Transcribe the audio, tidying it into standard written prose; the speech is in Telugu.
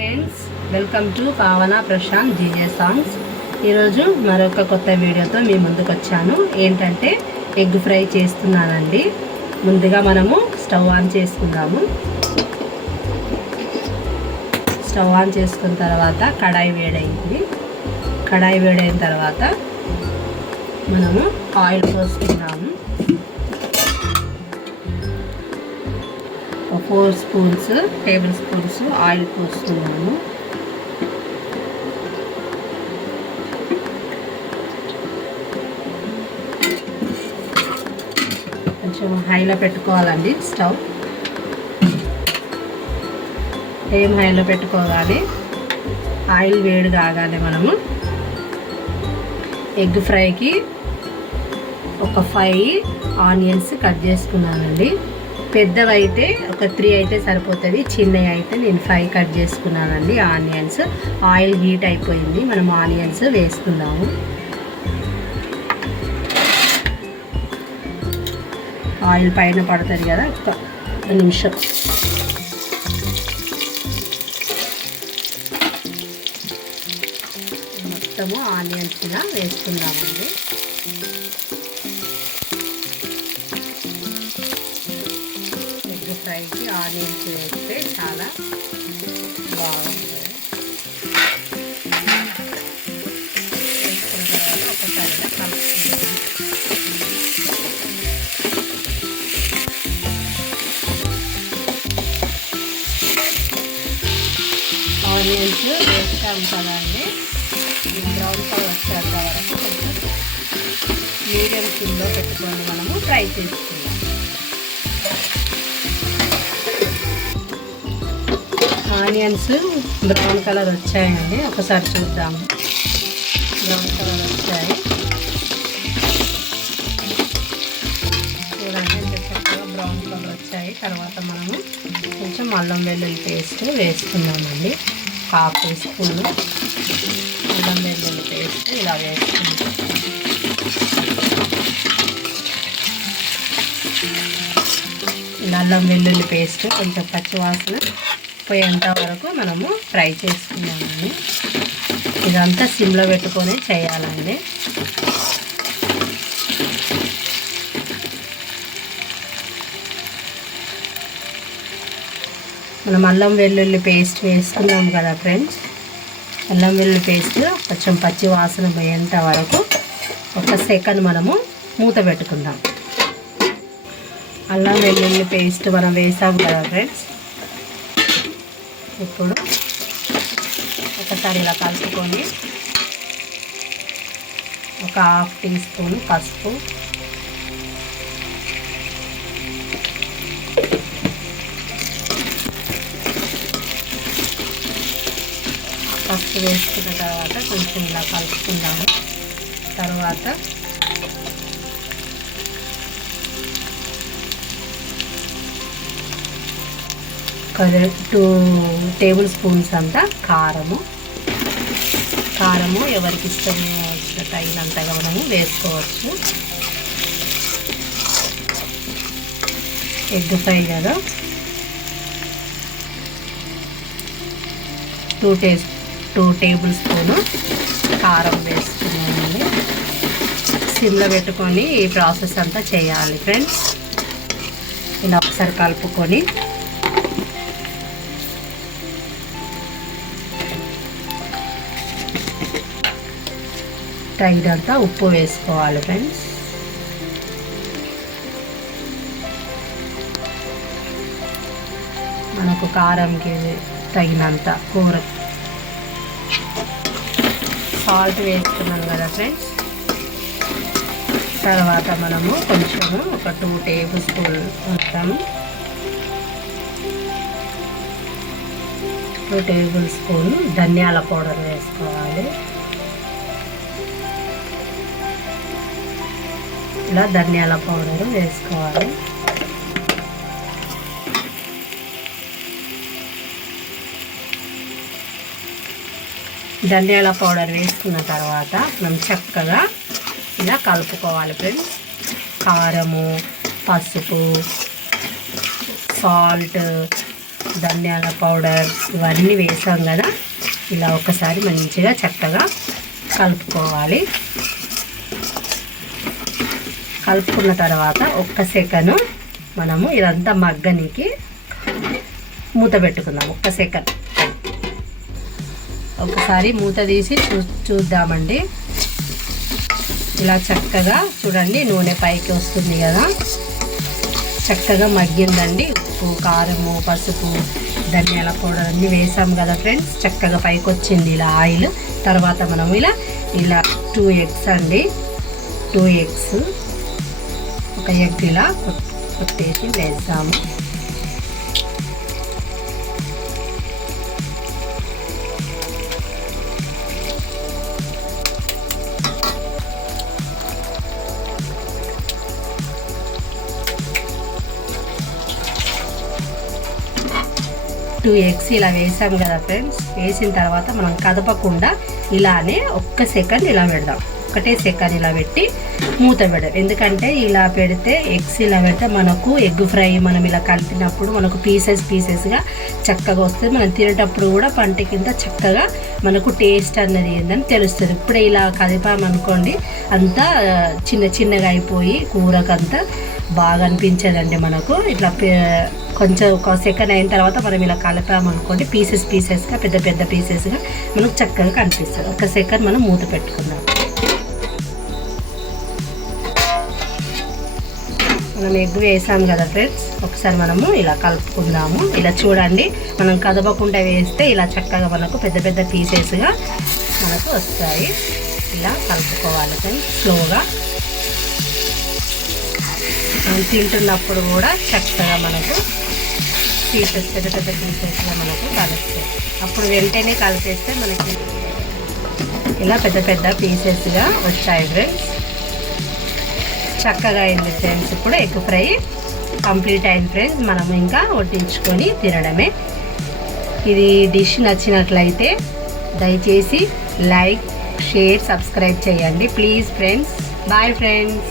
ఫ్రెండ్స్, వెల్కమ్ టు పావన ప్రశాంత్ జీజే సాంగ్స్. ఈరోజు మరొక కొత్త వీడియోతో మీ ముందుకు వచ్చాను. ఏంటంటే ఎగ్ ఫ్రై చేస్తున్నానండి. ముందుగా మనము స్టవ్ ఆన్ చేసుకుందాము. స్టవ్ ఆన్ చేసుకున్న తర్వాత కడాయి వేడైంది. కడాయి వేడైన తర్వాత మనము ఆయిల్ పోసుకుందాము. 4 టేబుల్ స్పూన్స్ ఆయిల్ పోస్తున్నాము. కొంచెం హైలో పెట్టుకోవాలండి. స్టవ్ హైలో పెట్టుకోవాలి. ఆయిల్ వేడి కాగానే మనము ఎగ్ ఫ్రైకి ఒక 5 ఆనియన్స్ కట్ చేసుకున్నానండి. పెద్దవైతే ఒక 3 అయితే సరిపోతుంది. చిన్నవి అయితే నేను 5 కట్ చేసుకున్నానండి ఆనియన్స్. ఆయిల్ హీట్ అయిపోయింది. మనం ఆనియన్స్ వేసుకుందాము. ఆయిల్ పైన పడుతుంది కదా, ఒక నిమిషం మొత్తము ఆనియన్స్ ఇలా వేసుకుందామండి. ఫ్రైకి ఆనియన్స్ వేస్తే చాలా బాగుంటుంది. వేసుకున్న తర్వాత ఒకసారి కలుపుకుందాం. ఆనియన్స్ వేస్తాం కదండి, బ్రౌన్ కలర్ వచ్చేంత వరకు కొంచెం మీడియం ఫ్లేమ్లో పెట్టుకొని మనము ఫ్రై చేసుకుందాం. ఆనియన్స్ బ్రౌన్ కలర్ వచ్చాయండి. ఒకసారి చూద్దాము. బ్రౌన్ కలర్ వచ్చాయి చూడండి, చక్కగా బ్రౌన్ కలర్ వచ్చాయి. తర్వాత మనము కొంచెం అల్లం వెల్లుల్లి పేస్ట్ వేసుకున్నామండి. 1/2 టీ స్పూన్ అల్లం వెల్లుల్లి పేస్ట్ ఇలా వేసుకుంటాం. అల్లం వెల్లుల్లి పేస్ట్ కొంచెం పచ్చివాసన పోయేంత వరకు మనము ఫ్రై చేసుకున్నామండి. ఇదంతా సిమ్లో పెట్టుకొని చేయాలండి. మనం అల్లం వెల్లుల్లి పేస్ట్ వేసుకున్నాం కదా ఫ్రెండ్స్. అల్లం వెల్లుల్లి పేస్ట్ కొంచెం పచ్చి వాసన పోయేంత వరకు 1 సెకండ్ మనము మూత పెట్టుకుందాం. అల్లం వెల్లుల్లి పేస్ట్ మనం వేసాం కదా ఫ్రెండ్స్. ఇప్పుడు ఒకసారి ఇలా కలుపుకొని ఒక 1/2 టీ స్పూన్ పసుపు, వేసుకున్న తర్వాత కొంచెం ఇలా కలుపుకుందాము. తర్వాత ఒక 2 టేబుల్ స్పూన్స్ అంతా కారము ఎవరికి ఇష్టం తగినంతగా మనము వేసుకోవచ్చు. ఎగ్ ఫ్రై కదా, 2 టేబుల్ స్పూను కారం వేసుకున్నామండి. సిమ్లో పెట్టుకొని ఈ ప్రాసెస్ అంతా చేయాలి ఫ్రెండ్స్. ఇలా ఒకసారి కలుపుకొని తగినంత ఉప్పు వేసుకోవాలి ఫ్రెండ్స్. మనకు కారంకి తగినంత కూర సాల్ట్ వేసుకున్నాం కదా ఫ్రెండ్స్. తర్వాత మనము కొంచెము ఒక 2 టేబుల్ స్పూన్ మొత్తం 2 టేబుల్ స్పూన్ ధనియాల పౌడర్ వేసుకోవాలి. ఇలా ధనియాల పౌడర్ వేసుకోవాలి. ధనియాల పౌడర్ వేసుకున్న తర్వాత మనం చక్కగా ఇలా కలుపుకోవాలి ఫ్రెండ్స్. కారము, పసుపు, సాల్ట్ ధనియాల పౌడర్ ఇవన్నీ వేసాం కదా. ఇలా ఒకసారి మంచిగా చక్కగా కలుపుకోవాలి. కలుపుకున్న తర్వాత ఒక్క సెకను మనము ఇదంతా మగ్గనికి మూత పెట్టుకుందాం. ఒక్క సెకండ్ ఒకసారి మూత తీసి చూద్దామండి. ఇలా చక్కగా చూడండి, నూనె పైకి వస్తుంది కదా, చక్కగా మగ్గిందండి. ఉప్పు, కారము, పసుపు, ధనియాల పౌడర్ అన్నీ వేసాం కదా ఫ్రెండ్స్. చక్కగా పైకి వచ్చింది ఇలా ఆయిల్. తర్వాత మనము ఇలా 2 ఎగ్స్ అండి, 2 ఎగ్స్, ఒక ఎగ్ ఇలా కొట్టేసి వేసాము. టూ ఎగ్స్ ఇలా వేసాం కదా ఫ్రెండ్స్. వేసిన తర్వాత మనం కదపకుండా ఇలానే ఒక్క సెకండ్ ఇలా పెడదాం. ఒకటే సెకండ్ ఇలా పెట్టి మూత పెడదాం. ఎందుకంటే ఇలా పెడితే ఎగ్స్ ఇలా పెడితే మనకు ఎగ్ ఫ్రై మనం ఇలా కలిపినప్పుడు మనకు పీసెస్గా చక్కగా వస్తుంది. మనం తినేటప్పుడు కూడా పంట కింద చక్కగా మనకు టేస్ట్ అన్నది ఏందని తెలుస్తుంది. ఇప్పుడే ఇలా కదిపామనుకోండి అంతా చిన్నగా అయిపోయి కూరకంతా బాగా అనిపించదండి మనకు. ఇట్లా కొంచెం ఒక సెకండ్ అయిన తర్వాత మనం ఇలా కలిపామనుకోండి పీసెస్గా పెద్ద పీసెస్గా మనకు చక్కగా కనిపిస్తుంది. ఒక సెకండ్ మనం మూత పెట్టుకుందాం. మనం ఎగ్ వేసాం కదా ఫ్రెండ్స్, ఒకసారి మనము ఇలా కలుపుకుందాము. ఇలా చూడండి, మనం కదపకుండా వేస్తే ఇలా చక్కగా మనకు పెద్ద పీసెస్గా మనకు వస్తాయి. ఇలా కలుపుకోవాలి ఫ్రెండ్స్ స్లోగా. మనం తింటున్నప్పుడు కూడా చక్కగా మనకు పీసెస్ పెద్ద పీసెస్గా మనకు కలుస్తాయి. అప్పుడు వెంటనే కలిపేస్తే మనకి ఇలా పెద్ద పీసెస్గా వచ్చాయి ఫ్రెండ్స్. చక్కగా అయింది ఫ్రెండ్స్. ఇప్పుడు ఎగ్ ఫ్రై కంప్లీట్ అయింది ఫ్రెండ్స్. మనము ఇంకా వడ్డించుకొని తినడమే. ఇది డిష్ నచ్చినట్లయితే దయచేసి లైక్, షేర్, సబ్స్క్రైబ్ చేయండి ప్లీజ్ ఫ్రెండ్స్. Bye friends.